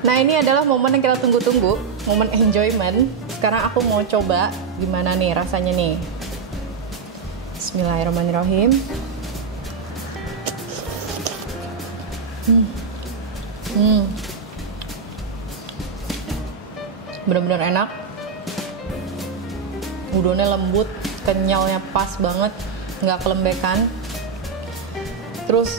Nah, ini adalah momen yang kita tunggu-tunggu, momen enjoyment. Sekarang aku mau coba gimana nih rasanya nih. Bismillahirrahmanirrahim. Bener-bener enak. Udonnya lembut, kenyalnya pas banget, nggak kelembekan. Terus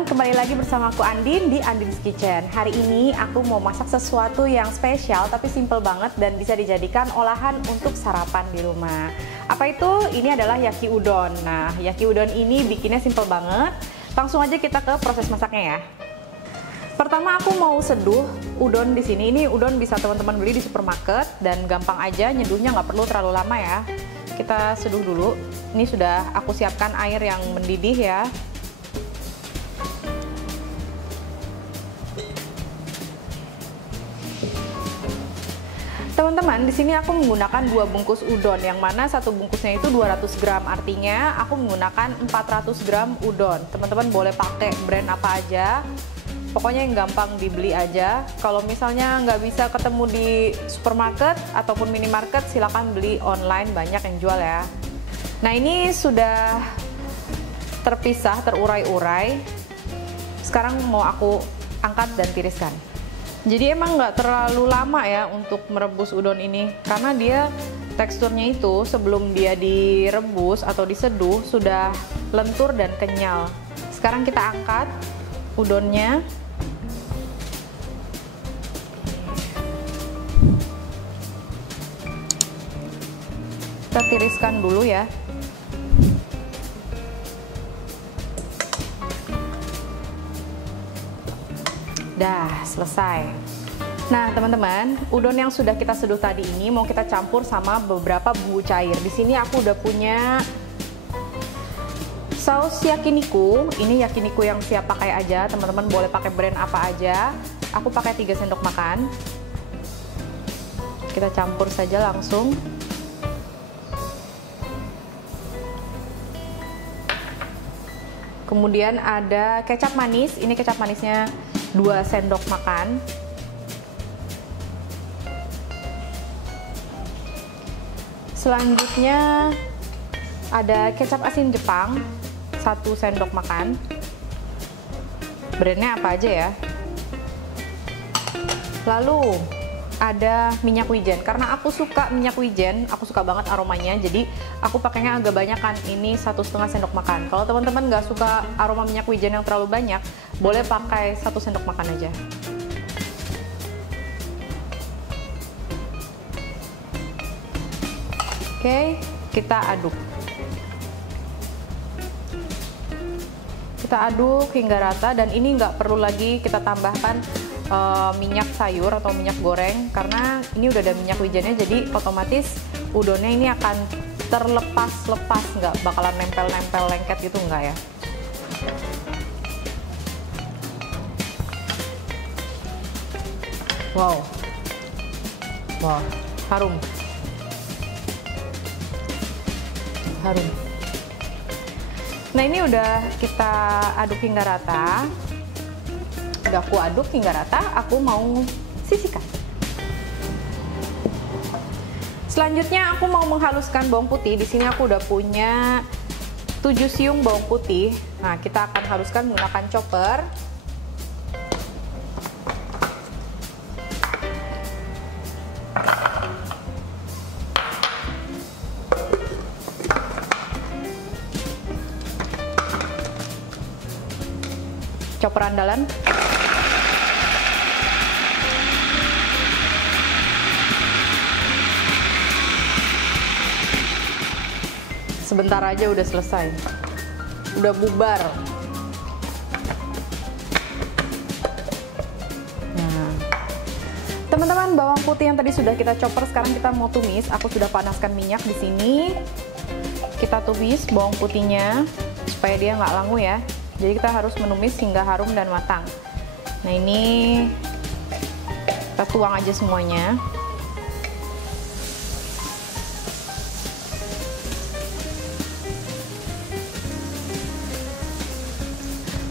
kembali lagi bersama aku Andin di Andin's Kitchen. Hari ini aku mau masak sesuatu yang spesial tapi simple banget dan bisa dijadikan olahan untuk sarapan di rumah. Apa itu? Ini adalah yaki udon. Nah, yaki udon ini bikinnya simple banget. Langsung aja kita ke proses masaknya ya. Pertama aku mau seduh udon di sini. Ini udon bisa teman-teman beli di supermarket dan gampang aja, nyeduhnya nggak perlu terlalu lama ya. Kita seduh dulu. Ini sudah aku siapkan air yang mendidih ya. Teman-teman, di sini aku menggunakan 2 bungkus udon, yang mana satu bungkusnya itu 200 gram, artinya aku menggunakan 400 gram udon. Teman-teman boleh pakai brand apa aja, pokoknya yang gampang dibeli aja. Kalau misalnya nggak bisa ketemu di supermarket ataupun minimarket, silakan beli online, banyak yang jual ya. Nah, ini sudah terpisah, terurai-urai. Sekarang mau aku angkat dan tiriskan. Jadi emang nggak terlalu lama ya untuk merebus udon ini, karena dia teksturnya itu sebelum dia direbus atau diseduh sudah lentur dan kenyal. Sekarang kita angkat udonnya. Kita tiriskan dulu ya. Dah, selesai. Nah, teman-teman, udon yang sudah kita seduh tadi ini mau kita campur sama beberapa bumbu cair. Di sini aku udah punya saus yakiniku. Ini yakiniku yang siap pakai aja. Teman-teman boleh pakai brand apa aja. Aku pakai 3 sendok makan. Kita campur saja langsung. Kemudian ada kecap manis. Ini kecap manisnya 2 sendok makan. Selanjutnya ada kecap asin Jepang 1 sendok makan. Brandnya apa aja ya. Lalu ada minyak wijen, karena aku suka minyak wijen, aku suka banget aromanya, jadi aku pakainya agak banyak kan, ini 1,5 sendok makan. Kalau teman-teman nggak suka aroma minyak wijen yang terlalu banyak, boleh pakai 1 sendok makan aja. Oke, kita aduk. Kita aduk hingga rata, dan ini nggak perlu lagi kita tambahkan minyak sayur atau minyak goreng, karena ini udah ada minyak wijennya, jadi otomatis udonnya ini akan terlepas-lepas, nggak bakalan nempel-nempel lengket gitu, nggak ya. Wow, wow, harum, harum. Nah, ini udah kita aduk hingga rata. Udah aku aduk hingga rata, aku mau sisihkan. Selanjutnya aku mau menghaluskan bawang putih. Di sini aku udah punya 7 siung bawang putih. Nah, kita akan haluskan menggunakan chopper. Chopper andalan. Sebentar aja udah selesai, udah bubar. Teman-teman, bawang putih yang tadi sudah kita chopper, sekarang kita mau tumis. Aku sudah panaskan minyak di sini. Kita tumis bawang putihnya supaya dia nggak langu ya. Jadi kita harus menumis hingga harum dan matang. Nah ini kita tuang aja semuanya.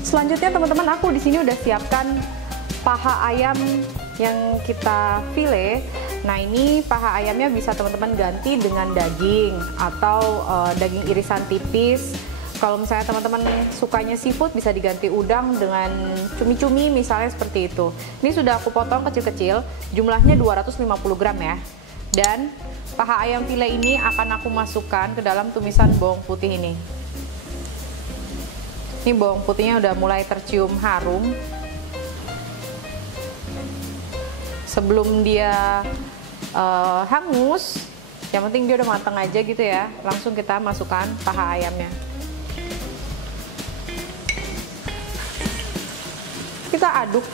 Selanjutnya teman-teman, aku di sini udah siapkan paha ayam yang kita file. Nah ini paha ayamnya bisa teman-teman ganti dengan daging atau daging irisan tipis. Kalau misalnya teman-teman sukanya seafood, bisa diganti udang dengan cumi-cumi misalnya seperti itu. Ini sudah aku potong kecil-kecil, jumlahnya 250 gram ya. Dan paha ayam file ini akan aku masukkan ke dalam tumisan bawang putih ini. Ini bawang putihnya udah mulai tercium harum. Sebelum dia hangus, yang penting dia udah matang aja gitu ya. Langsung kita masukkan paha ayamnya. Kita aduk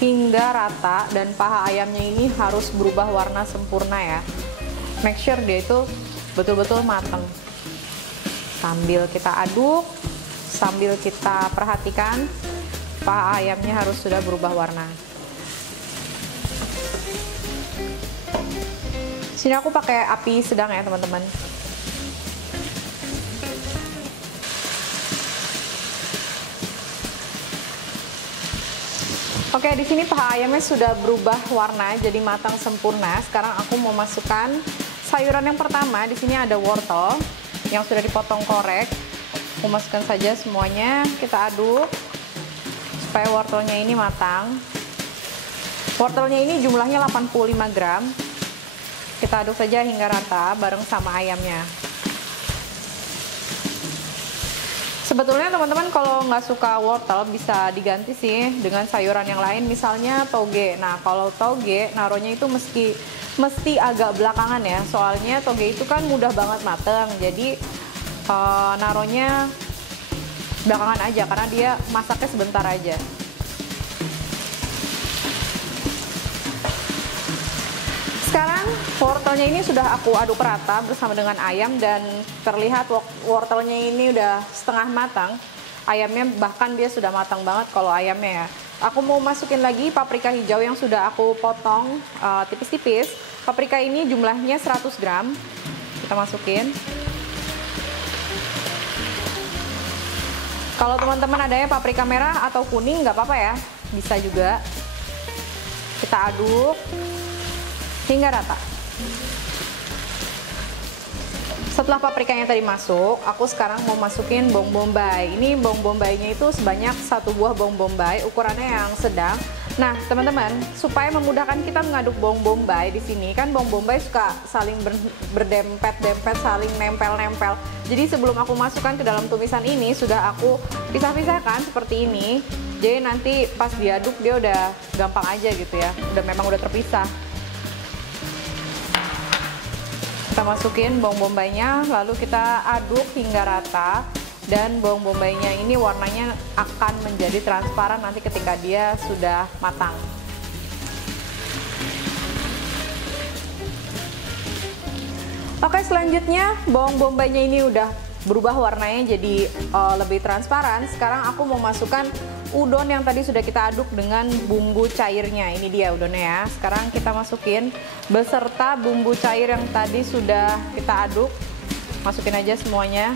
hingga rata dan paha ayamnya ini harus berubah warna sempurna ya. Make sure dia itu betul-betul matang. Sambil kita aduk, sambil kita perhatikan paha ayamnya harus sudah berubah warna. Sini aku pakai api sedang ya teman-teman. Oke, di sini paha ayamnya sudah berubah warna jadi matang sempurna. Sekarang aku mau masukkan sayuran yang pertama. Di sini ada wortel yang sudah dipotong korek. Aku masukkan saja semuanya. Kita aduk supaya wortelnya ini matang. Wortelnya ini jumlahnya 85 gram. Kita aduk saja hingga rata bareng sama ayamnya. Sebetulnya teman-teman kalau nggak suka wortel bisa diganti sih dengan sayuran yang lain, misalnya toge. Nah kalau toge naruhnya itu mesti agak belakangan ya, soalnya toge itu kan mudah banget mateng. Jadi naruhnya belakangan aja karena dia masaknya sebentar aja. Sekarang wortelnya ini sudah aku aduk rata bersama dengan ayam dan terlihat wortelnya ini udah setengah matang. Ayamnya bahkan dia sudah matang banget kalau ayamnya ya. Aku mau masukin lagi paprika hijau yang sudah aku potong tipis-tipis. Paprika ini jumlahnya 100 gram. Kita masukin. Kalau teman-teman adanya paprika merah atau kuning nggak apa-apa ya. Bisa juga. Kita aduk hingga rata. Setelah paprikanya tadi masuk, aku sekarang mau masukin bawang bombay. Ini bawang bombaynya itu sebanyak 1 buah bawang bombay, ukurannya yang sedang. Nah, teman-teman, supaya memudahkan kita mengaduk bawang bombay di sini, kan bawang bombay suka saling berdempet-dempet, saling nempel-nempel. Jadi sebelum aku masukkan ke dalam tumisan ini, sudah aku pisah-pisahkan seperti ini. Jadi nanti pas diaduk dia udah gampang aja gitu ya. Memang udah terpisah. Kita masukin bawang bombaynya, lalu kita aduk hingga rata. Dan bawang bombaynya ini warnanya akan menjadi transparan nanti ketika dia sudah matang. Oke, selanjutnya bawang bombaynya ini udah berubah warnanya jadi lebih transparan. Sekarang aku mau masukkan udon yang tadi sudah kita aduk dengan bumbu cairnya. Ini dia udonnya ya. Sekarang kita masukin beserta bumbu cair yang tadi sudah kita aduk. Masukin aja semuanya.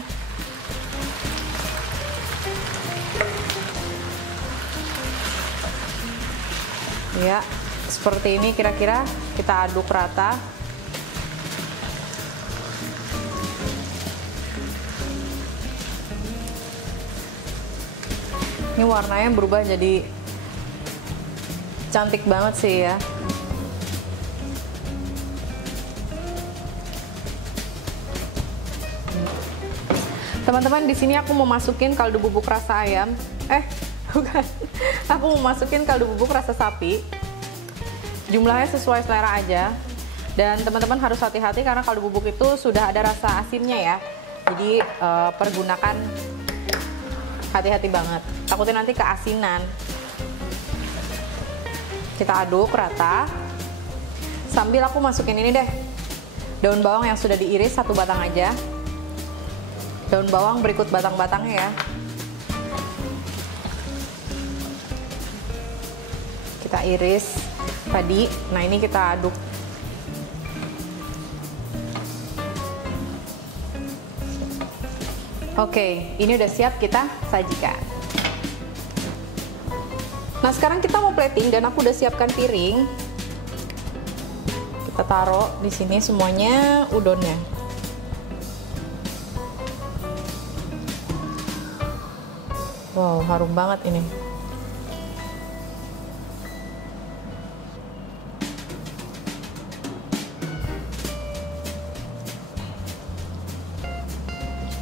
Ya, seperti ini kira-kira kita aduk rata. Ini warnanya berubah jadi cantik banget sih ya. Teman-teman, di sini aku mau masukin kaldu bubuk rasa ayam. Bukan. Aku mau masukin kaldu bubuk rasa sapi. Jumlahnya sesuai selera aja. Dan teman-teman harus hati-hati karena kaldu bubuk itu sudah ada rasa asinnya ya. Jadi pergunakan hati-hati banget. Takutnya nanti keasinan. Kita aduk rata. sambil aku masukin ini deh, daun bawang yang sudah diiris, 1 batang aja. Daun bawang berikut batang-batangnya ya. Kita iris tadi. Nah, ini kita aduk. Oke, ini udah siap kita sajikan. Nah, sekarang kita mau plating dan aku udah siapkan piring. Kita taruh di sini semuanya udonnya. Wow, harum banget ini.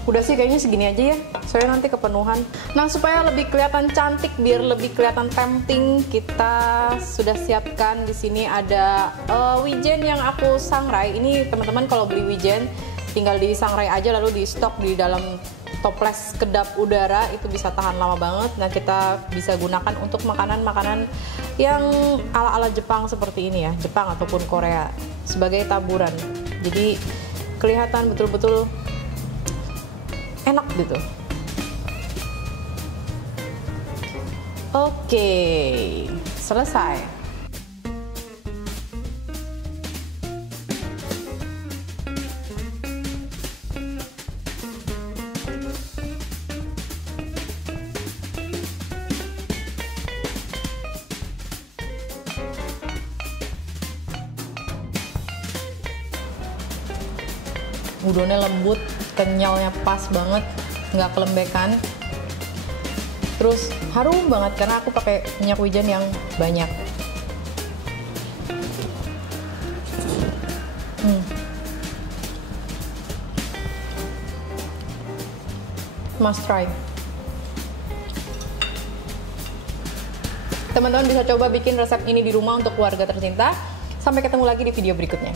Udah sih kayaknya segini aja ya, soalnya nanti kepenuhan. Nah, supaya lebih kelihatan cantik, biar lebih kelihatan tempting, kita sudah siapkan di sini ada wijen yang aku sangrai. Ini teman-teman kalau beli wijen tinggal disangrai aja lalu di stok di dalam toples kedap udara, itu bisa tahan lama banget. Nah, kita bisa gunakan untuk makanan-makanan yang ala-ala Jepang seperti ini ya, Jepang ataupun Korea, sebagai taburan. Jadi kelihatan betul-betul enak gitu. Oke, selesai. Udonnya lembut, kenyalnya pas banget, nggak kelembekan. Terus harum banget karena aku pakai minyak wijen yang banyak. Must try. Teman-teman bisa coba bikin resep ini di rumah untuk keluarga tercinta. Sampai ketemu lagi di video berikutnya.